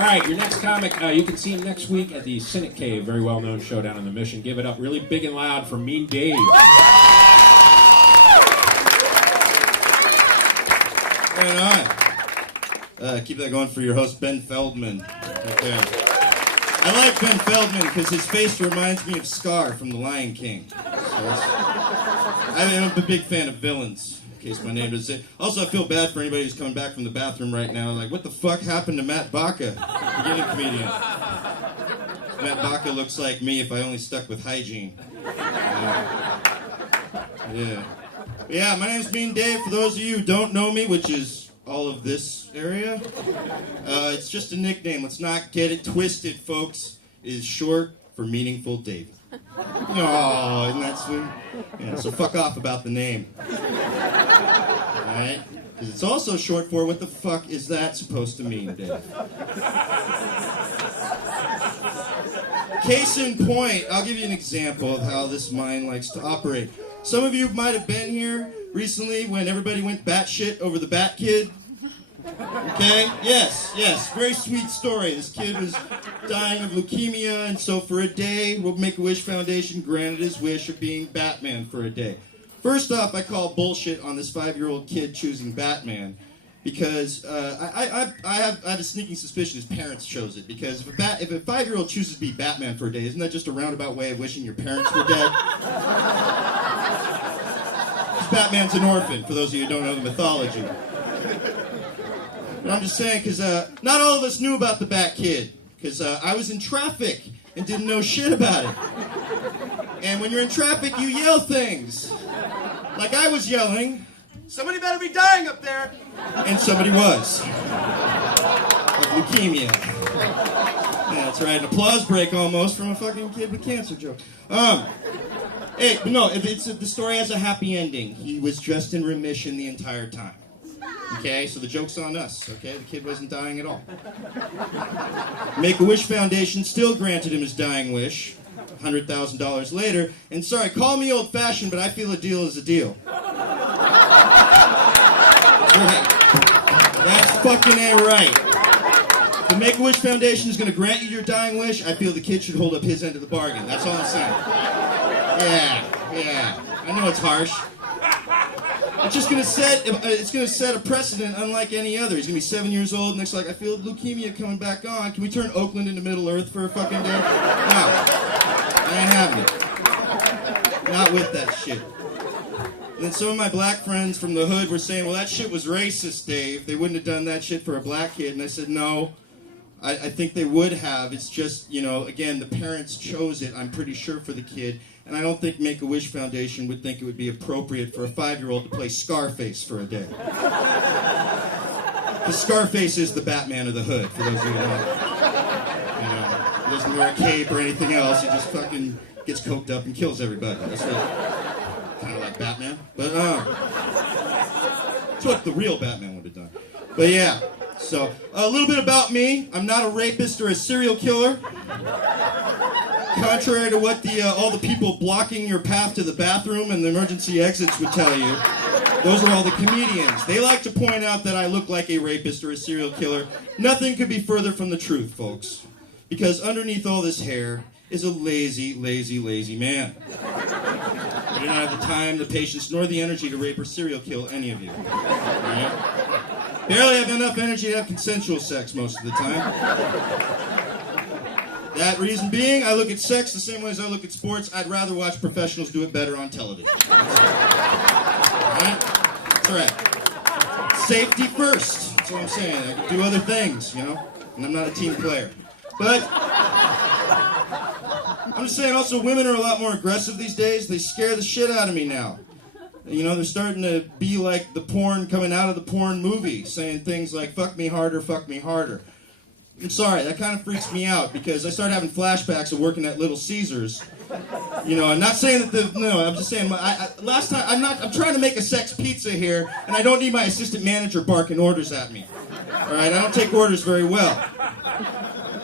right, your next comic, you can see him next week at the Cynic Cave, very well-known show down on the Mission. Give it up really big and loud for Mean Dave. Right on. Keep that going for your host, Ben Feldman. Okay. I like Ben Feldman because his face reminds me of Scar from The Lion King. I'm a big fan of villains, in case my name doesn't say. Also, I feel bad for anybody who's coming back from the bathroom right now. Like, what the fuck happened to Matt Baca, beginning comedian? Matt Baca looks like me if I only stuck with hygiene. Yeah, my name's Mean Dave. For those of you who don't know me, which is all of this area, it's just a nickname. Let's not get it twisted, folks. It is short for Meaningful Dave. Oh, isn't that sweet? Yeah, so fuck off about the name. Alright? Because it's also short for what the fuck is that supposed to mean, Dave? Case in point, I'll give you an example of how this mind likes to operate. Some of you might have been here recently when everybody went batshit over the Batkid. Okay? Yes. Very sweet story. This kid was dying of leukemia, and so for a day, Make-A-Wish Foundation granted his wish of being Batman for a day. First off, I call bullshit on this 5-year-old kid choosing Batman, because I have a sneaking suspicion his parents chose it, because if a 5-year-old chooses to be Batman for a day, isn't that just a roundabout way of wishing your parents were dead? Batman's an orphan, for those of you who don't know the mythology. But I'm just saying, because not all of us knew about the Batkid, because I was in traffic and didn't know shit about it. And when you're in traffic, you yell things. Like I was yelling, "Somebody better be dying up there!" And somebody was. Of leukemia. Yeah, that's right, an applause break almost from a fucking kid with cancer joke. Hey, but no, the story has a happy ending. He was just in remission the entire time. Okay, so the joke's on us, okay? The kid wasn't dying at all. Make-A-Wish Foundation still granted him his dying wish, $100,000 later, and sorry, call me old-fashioned, but I feel a deal is a deal. That's right. That's fucking A-right. The Make-A-Wish Foundation is going to grant you your dying wish. I feel the kid should hold up his end of the bargain. That's all I'm saying. Yeah. I know it's harsh. It's just gonna set a precedent unlike any other. He's gonna be 7 years old, and it's like, I feel leukemia coming back on. Can we turn Oakland into Middle Earth for a fucking day? No. I ain't having it. Not with that shit. And then some of my black friends from the hood were saying, well, that shit was racist, Dave. They wouldn't have done that shit for a black kid. And I said, no. I think they would have. It's just, again, the parents chose it, I'm pretty sure, for the kid. And I don't think Make-A-Wish Foundation would think it would be appropriate for a 5-year-old to play Scarface for a day. Because Scarface is the Batman of the hood, for those of you who don't. He doesn't wear a cape or anything else. He just fucking gets coked up and kills everybody. That's kind of like Batman. But, it's what the real Batman would have done. But yeah. So, a little bit about me. I'm not a rapist or a serial killer. Contrary to what all the people blocking your path to the bathroom and the emergency exits would tell you, those are all the comedians. They like to point out that I look like a rapist or a serial killer. Nothing could be further from the truth, folks. Because underneath all this hair is a lazy, lazy, lazy man. I do not have the time, the patience, nor the energy to rape or serial kill any of you. Right? Barely have enough energy to have consensual sex most of the time. That reason being, I look at sex the same way as I look at sports. I'd rather watch professionals do it better on television. Alright? That's right. Safety first. That's what I'm saying. I can do other things, And I'm not a team player. But I'm just saying also women are a lot more aggressive these days. They scare the shit out of me now. They're starting to be like the porn coming out of the porn movie, saying things like, fuck me harder, fuck me harder. I'm sorry, that kind of freaks me out, because I started having flashbacks of working at Little Caesars. I'm not saying that I'm just saying, last time, I'm trying to make a sex pizza here, and I don't need my assistant manager barking orders at me. Alright, I don't take orders very well.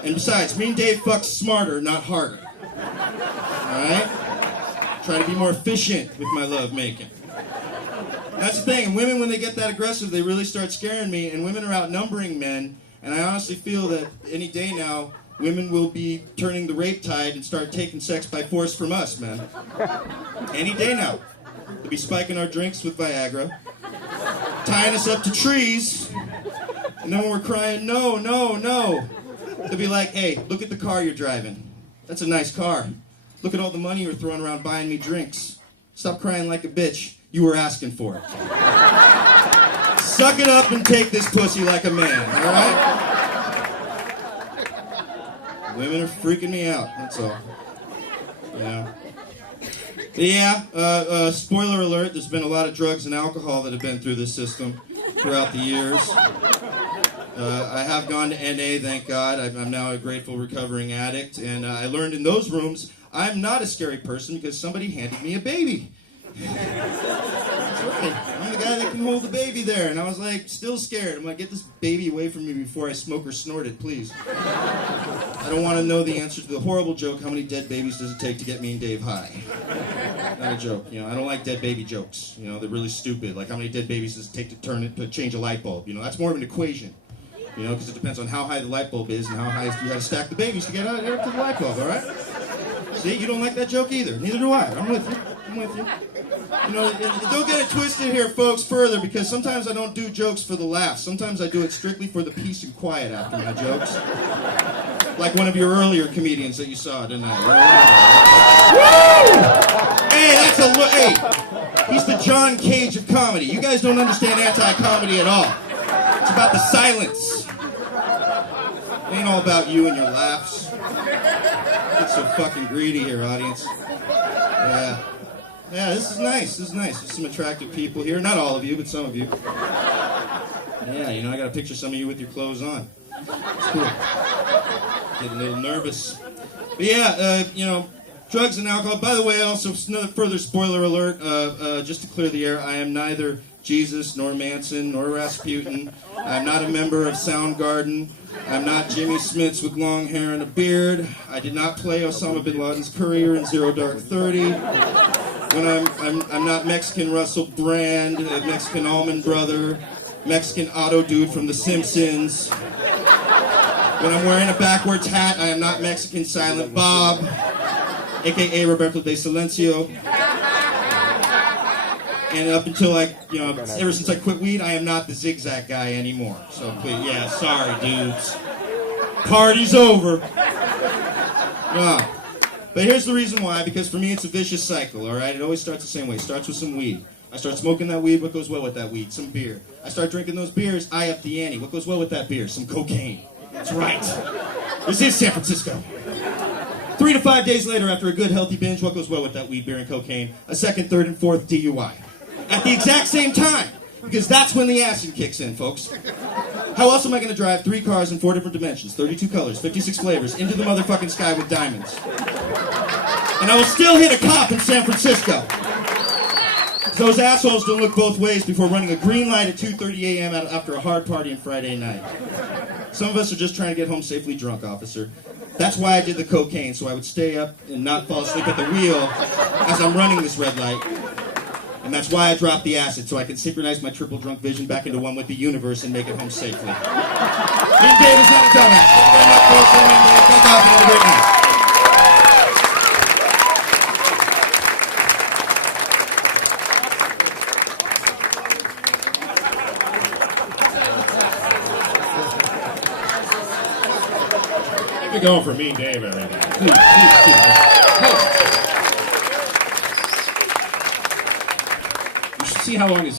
And besides, me and Dave fucks smarter, not harder. Alright? Try to be more efficient with my love making. That's the thing, and women, when they get that aggressive, they really start scaring me, and women are outnumbering men And I honestly feel that any day now, women will be turning the rape tide and start taking sex by force from us, man. Any day now. They'll be spiking our drinks with Viagra, tying us up to trees, and then when we're crying, no, no, no, they'll be like, hey, look at the car you're driving. That's a nice car. Look at all the money you're throwing around buying me drinks. Stop crying like a bitch. You were asking for it. Suck it up and take this pussy like a man, all right? Women are freaking me out, that's all. Yeah, spoiler alert, there's been a lot of drugs and alcohol that have been through this system throughout the years. I have gone to NA, thank God. I'm now a grateful recovering addict, and I learned in those rooms I'm not a scary person because somebody handed me a baby. That's right. I'm the guy that can hold the baby there, and I was like, still scared. I'm like, get this baby away from me before I smoke or snort it, please. I don't want to know the answer to the horrible joke, how many dead babies does it take to get me and Dave high? Not a joke, I don't like dead baby jokes. They're really stupid. Like, how many dead babies does it take to change a light bulb? That's more of an equation. Because it depends on how high the light bulb is and how high you got to stack the babies to get up to the light bulb, all right? See, you don't like that joke either. Neither do I. I'm with you. Don't get it twisted here, folks, further, because sometimes I don't do jokes for the laughs. Sometimes I do it strictly for the peace and quiet after my jokes. Like one of your earlier comedians that you saw tonight. Woo! Hey, hey, he's the John Cage of comedy. You guys don't understand anti-comedy at all. It's about the silence. It ain't all about you and your laughs. Get so fucking greedy here, audience. Yeah, this is nice. There's some attractive people here. Not all of you, but some of you. Yeah, I gotta picture some of you with your clothes on. It's cool. Getting a little nervous. But yeah, drugs and alcohol. By the way, also, another further spoiler alert, just to clear the air, I am neither Jesus, nor Manson, nor Rasputin. I'm not a member of Soundgarden. I'm not Jimmy Smits with long hair and a beard. I did not play Osama bin Laden's courier in Zero Dark 30. I'm not Mexican Russell Brand, Mexican Allman Brother, Mexican Otto Dude from The Simpsons. When I'm wearing a backwards hat, I am not Mexican Silent Bob, a.k.a. Roberto de Silencio. And up until ever since I quit weed, I am not the zigzag guy anymore. So please, yeah, sorry, dudes. Party's over. But here's the reason why, because for me it's a vicious cycle, all right? It always starts the same way. It starts with some weed. I start smoking that weed, what goes well with that weed? Some beer. I start drinking those beers, I up the ante. What goes well with that beer? Some cocaine. That's right. This is San Francisco. 3 to 5 days later, after a good healthy binge, what goes well with that weed, beer, and cocaine? A second, third, and fourth DUI. At the exact same time, because that's when the acid kicks in, folks. How else am I going to drive 3 cars in 4 different dimensions, 32 colors, 56 flavors, into the motherfucking sky with diamonds? And I will still hit a cop in San Francisco. Those assholes don't look both ways before running a green light at 2:30 a.m. after a hard party on Friday night. Some of us are just trying to get home safely drunk, officer. That's why I did the cocaine, so I would stay up and not fall asleep at the wheel as I'm running this red light. And that's why I dropped the acid, so I can synchronize my triple drunk vision back into one with the universe and make it home safely. Me and Dave is not a dumbass. Thank you very much, folks. Thank God for all the great night. Keep it going for me and Dave, everything. Please. You should see how long his